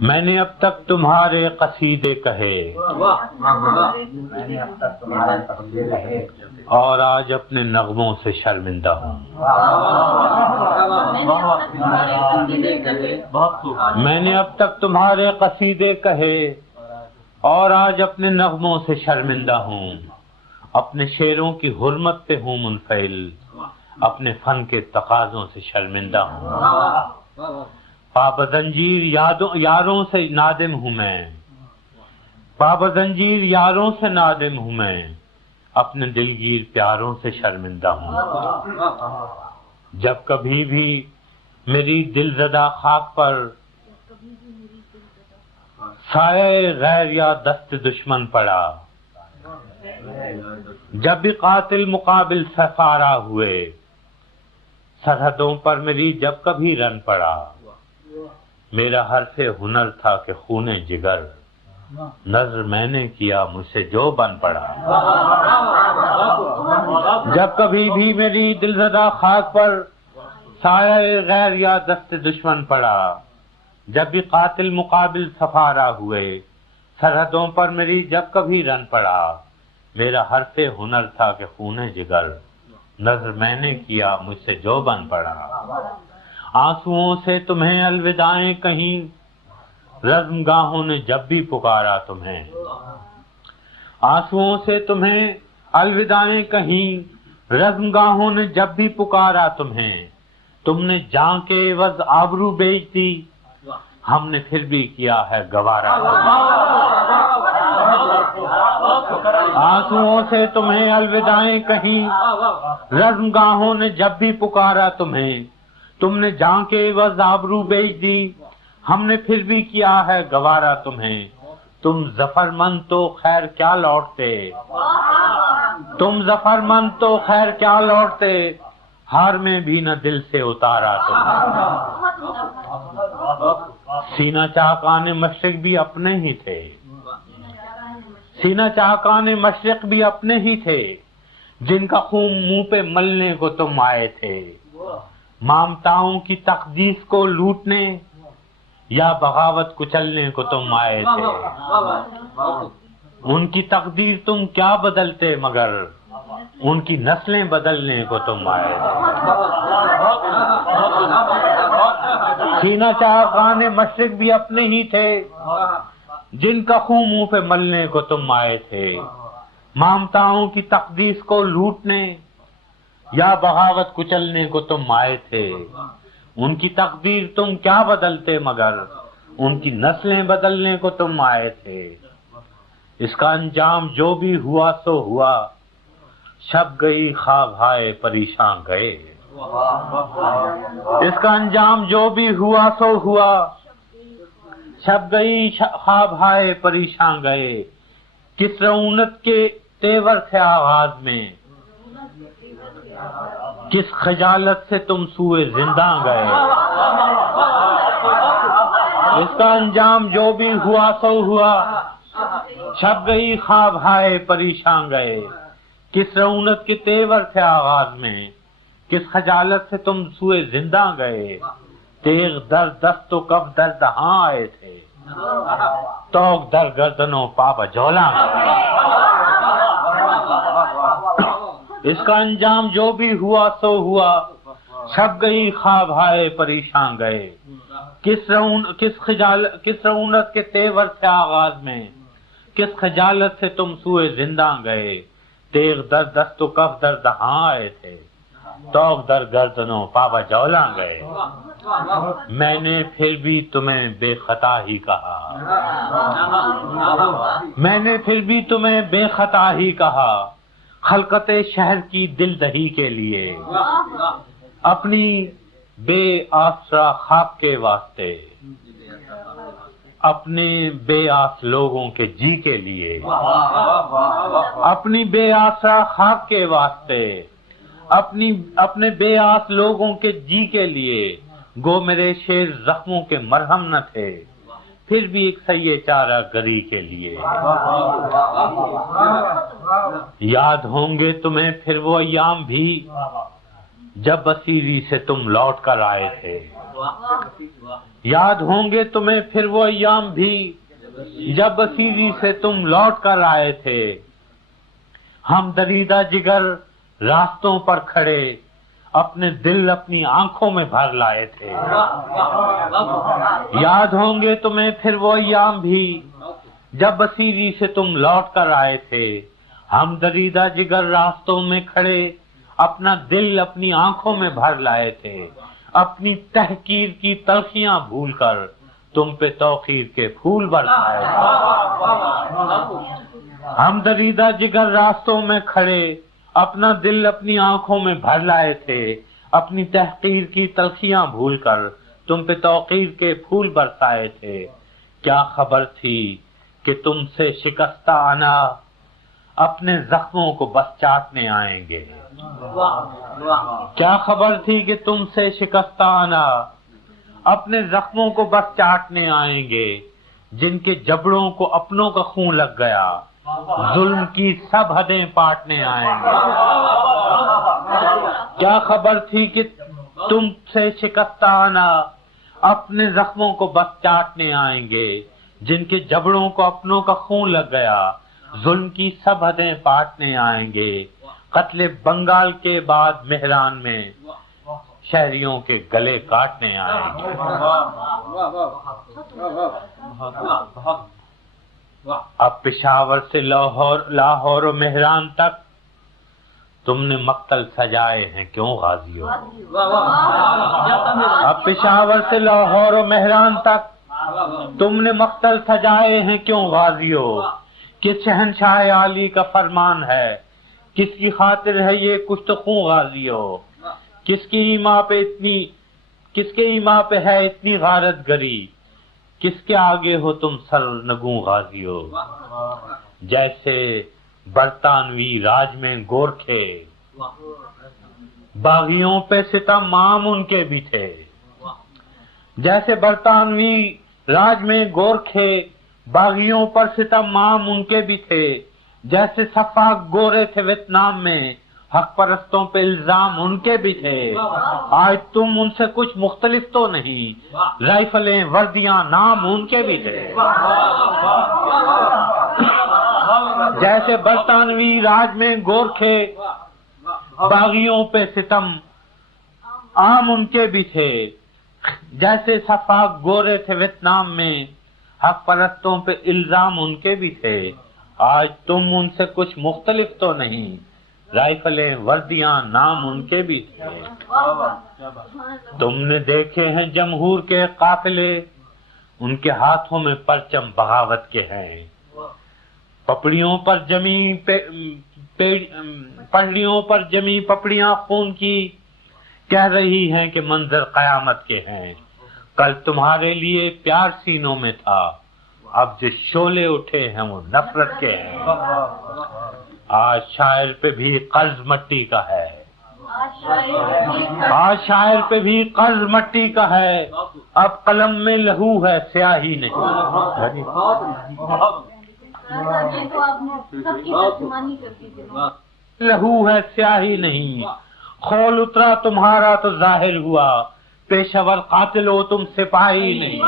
میں نے اب تک تمہارے قصیدے کہے اور آج اپنے نغموں سے شرمندہ ہوں. میں نے اب تک تمہارے قصیدے کہے اور آج اپنے نغموں سے شرمندہ ہوں. اپنے شعروں کی حرمت پہ ہوں منفعل، اپنے فن کے تقاضوں سے شرمندہ ہوں. پابزنجیر یاروں سے نادم ہوں میں، پابزنجیر یاروں سے نادم ہوں میں، اپنے دلگیر پیاروں سے شرمندہ ہوں. جب کبھی بھی میری دل زدہ خاک پر سایہ غیر یا دست دشمن پڑا، جب بھی قاتل مقابل سفارا ہوئے، سرحدوں پر میری جب کبھی رن پڑا، میرا حرف ہنر تھا کہ خون جگر، نظر میں نے کیا مجھ سے جو بن پڑا. جب کبھی بھی میری دلزدہ خاک پر سایہ غیر یا دست دشمن پڑا، جب بھی قاتل مقابل سفارا ہوئے، سرحدوں پر میری جب کبھی رن پڑا، میرا حرف ہنر تھا کہ خون جگر، نظر میں نے کیا مجھ سے جو بن پڑا. آنسوؤں سے تمہیں الوداعیں کہیں، رزم گاہوں نے جب بھی پکارا تمہیں. آنسوؤں سے تمہیں الوداعیں کہیں، رزم گاہوں نے جب بھی پکارا تمہیں. تم نے جان کے عوض آبرو بیچ دی، ہم نے پھر بھی کیا ہے گوارا. آنسوؤں سے تمہیں الوداعیں کہیں، رزم گاہوں نے جب بھی پکارا تمہیں. تم نے جان کے عوض آبرو بیچ دی، ہم نے پھر بھی کیا ہے گوارا تمہیں. تم ظفر مند تو خیر کیا لوٹتے، تم ظفر مند تو خیر کیا لوٹتے، ہار میں بھی نہ دل سے اتارا تمہیں. سینہ چاکان مشرق بھی اپنے ہی تھے، سینہ چاکان مشرق بھی اپنے ہی تھے، جن کا خون منہ پہ ملنے کو تم آئے تھے. مامتاؤں کی تقدیس کو لوٹنے یا بغاوت کچلنے کو تم آئے تھے. ان کی تقدیر تم کیا بدلتے مگر ان کی نسلیں بدلنے کو تم آئے تھے. سینہ چاکان مشرق بھی اپنے ہی تھے، جن کا خون منہ پہ ملنے کو تم آئے تھے. مامتاؤں کی تقدیس کو لوٹنے یا بغاوت کچلنے کو تم آئے تھے. ان کی تقدیر تم کیا بدلتے مگر ان کی نسلیں بدلنے کو تم آئے تھے. اس کا انجام جو بھی ہوا سو ہوا، شب گئی خواب ہائے پریشان گئے. اس کا انجام جو بھی ہوا سو ہوا، شب گئی خواب ہائے پریشان گئے. کس رعونت کے تیور تھے آغاز میں، کس خجالت سے تم سوئے زندہ گئے. اس کا انجام جو بھی ہوا سو ہوا، شب گئی خواب ہائے پریشان گئے. کس رعونت کے تیور تھے آغاز میں، کس خجالت سے تم سوئے زندہ گئے. تیغ در دست و کف در دہاں آئے تھے، توق در گردنوں پا بجولاں گئے. اس کا انجام جو بھی ہوا سو ہوا، چھپ گئی خواب ہائے پریشان گئے. کس رعونت کے تیور تھے آغاز میں، کس خجالت سے تم سوئے زندہ گئے. تیغ در دست و کف در دہاں آئے تھے، توق در گردنوں پا بجولاں گئے. میں نے پھر بھی تمہیں بے خطا ہی کہا، میں نے پھر بھی تمہیں بے خطا ہی کہا. خلقت شہر کی دل دہی کے لیے، اپنی بے آسرا خاک کے واسطے، اپنے بے آس لوگوں کے جی کے لیے، اپنی بے آسرا خاک کے واسطے، اپنے بے آس لوگوں کے جی کے لیے. گو میرے شیر زخموں کے مرہم نہ تھے، پھر بھی ایک سیے چارہ گری کے لیے. یاد ہوں گے تمہیں پھر وہ ایام بھی، جب اسیری سے تم لوٹ کر آئے تھے. یاد ہوں گے تمہیں پھر وہ ایام بھی جب اسیری سے تم لوٹ کر آئے تھے. ہم دریدہ جگر راستوں پر کھڑے اپنے دل اپنی آنکھوں میں بھر لائے تھے. یاد ہوں گے تمہیں پھر وہ ایام بھی جب اسیری سے تم لوٹ کر آئے تھے. ہم دریدہ جگر راستوں میں کھڑے اپنا دل اپنی آنکھوں میں بھر لائے تھے. اپنی تحقیر کی تلخیاں بھول کر تم پہ توقیر کے پھول برسائے تھے. ہم دریدہ جگر راستوں میں کھڑے اپنا دل اپنی آنکھوں میں بھر لائے تھے. اپنی تحقیر کی تلخیاں بھول کر تم پہ توقیر کے پھول برسائے تھے. کیا خبر تھی کہ تم سے شکستہ انا اپنے زخموں کو بس چاٹنے آئیں گے. کیا خبر تھی کہ تم سے شکستہ انا اپنے زخموں کو بس چاٹنے آئیں گے. جن کے جبڑوں کو اپنوں کا خون لگ گیا ظلم کی سب حدیں پاٹنے آئیں گے. کیا خبر تھی کہ تم سے شکستہ انا اپنے زخموں کو بس چاٹنے آئیں گے. جن کے جبڑوں کو اپنوں کا خون لگ گیا ظلم کی سب حدیں پاٹنے آئیں گے. قتل بنگال کے بعد مہران میں شہریوں کے گلے کاٹنے آئیں گے. اب پشاور سے لاہور و مہران تک تم نے مقتل سجائے ہیں کیوں غازیوں. اب پشاور سے لاہور و مہران تک تم نے مقتل سجائے ہیں کیوں غازیوں. کس شہنشاہ عالی کا فرمان ہے کس کی خاطر ہے یہ کچھ تو خون غازیوں. کس کے ایما پہ ہے اتنی غارت گری کس کے آگے ہو تم سر نگوں غازیوں. جیسے برطانوی راج میں گورکھے باغیوں پہ ستم عام ان کے بھی تھے. جیسے برطانوی راج میں گورکھے باغیوں پر ستم عام ان کے بھی تھے. جیسے سفاک گورے تھے ویتنام میں حق پرستوں پہ الزام ان کے بھی تھے. آج تم ان سے کچھ مختلف تو نہیں رائفلیں وردیاں نام ان کے بھی تھے. جیسے برطانوی راج میں گورکھے باغیوں پہ ستم عام ان کے بھی تھے. جیسے سفاک گورے تھے ویتنام میں حق پرستوں پہ الزام ان کے بھی تھے. آج تم ان سے کچھ مختلف تو نہیں رائفلیں وردیاں نام ان کے بھی تھے. تم نے دیکھے ہیں جمہور کے قافلے ان کے ہاتھوں میں پرچم بغاوت کے ہیں. پپڑیوں پر جمی پپڑیاں خون کی کہہ رہی ہیں کہ منظر قیامت کے ہیں. کل تمہارے لیے پیار سینوں میں تھا اب جو شعلے اٹھے ہیں وہ نفرت کے ہیں. آج شاعر پہ بھی قرض مٹی کا ہے آج شاعر پہ بھی قرض مٹی کا ہے. اب قلم میں لہو ہے سیاہی نہیں. لہو ہے سیاہی نہیں. خول اترا تمہارا تو ظاہر ہوا پیشہ ور قاتل ہو تم سپاہی نہیں.